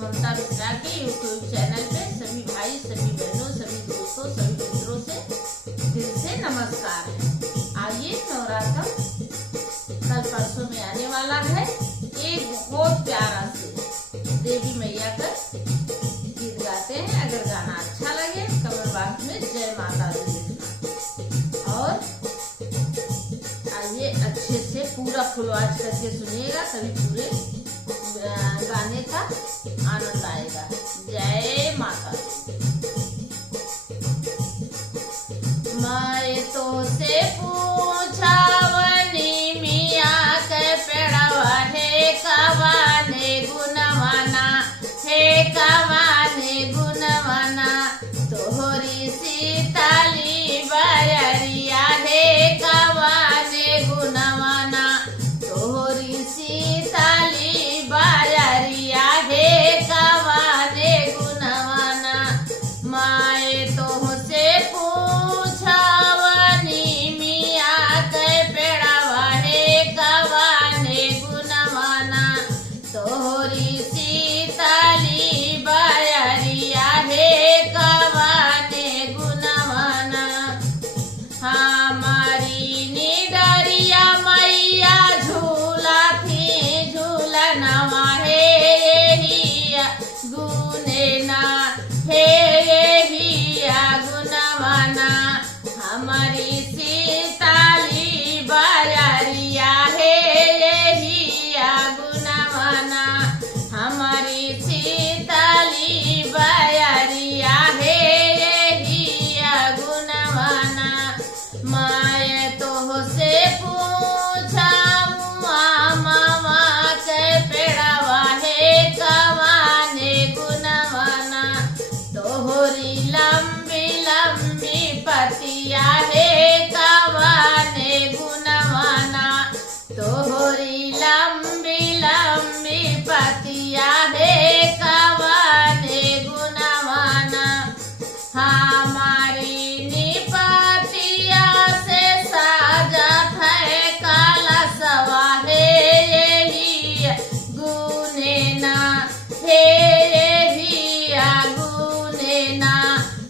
ममता मिश्रा के YouTube channel पे सभी भाई, सभी बहनों, सभी दोस्तों, सभी मित्रों से दिल से नमस्कार है। आइए, नवरात्र कल परसों में आने वाला है। एक बहुत प्यारा से देवी मैया का गीत गाते हैं। अगर गाना अच्छा लगे कमेंट बॉक्स में जय माता दी लिखना, और आइए अच्छे से पूरा फुल आवाज करके सुनिएगा, तभी पूरे गाने का आनंद आएगा। जय माता दी। मैं तो से पूछा वनी मिया के पेड़वा है कवाने गुणवाना, है कवाने गुणवाना, तोहरी सीताली बयरिया है कवाने गुणवाना, तोहरी सीताली बयरिया है कवाने गुणवाना। माए तो से पूछावनी मिया के पेड़वा है कवाने गुणवाना, तोहरी सीताली बयरिया है कवाने गुणवाना। हमारी निडरिया मैया झूला थी झूलनवा है हिया गुने ना, हे हिया गुणवाना, हमारी सीताली बयरिया है हिया गुणवाना, हमारी सीताली बयरिया है हिया गुणवाना। मैं तो से पूछा मामा के पेड़वा है कवाने गुणवाना, तोहरी लंबी लंबी पतिया है कवाने गुणवाना, तोहरी लंबी लंबी पतिया है कवाने गुणवाना। हमारी निपतिया से साजत है काला सवा है यही गुने ना, हे हिया गुने ना,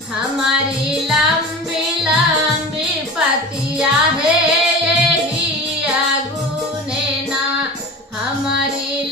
हमारी लंबी लंबी पतिया है हिया गुने ना, हमारी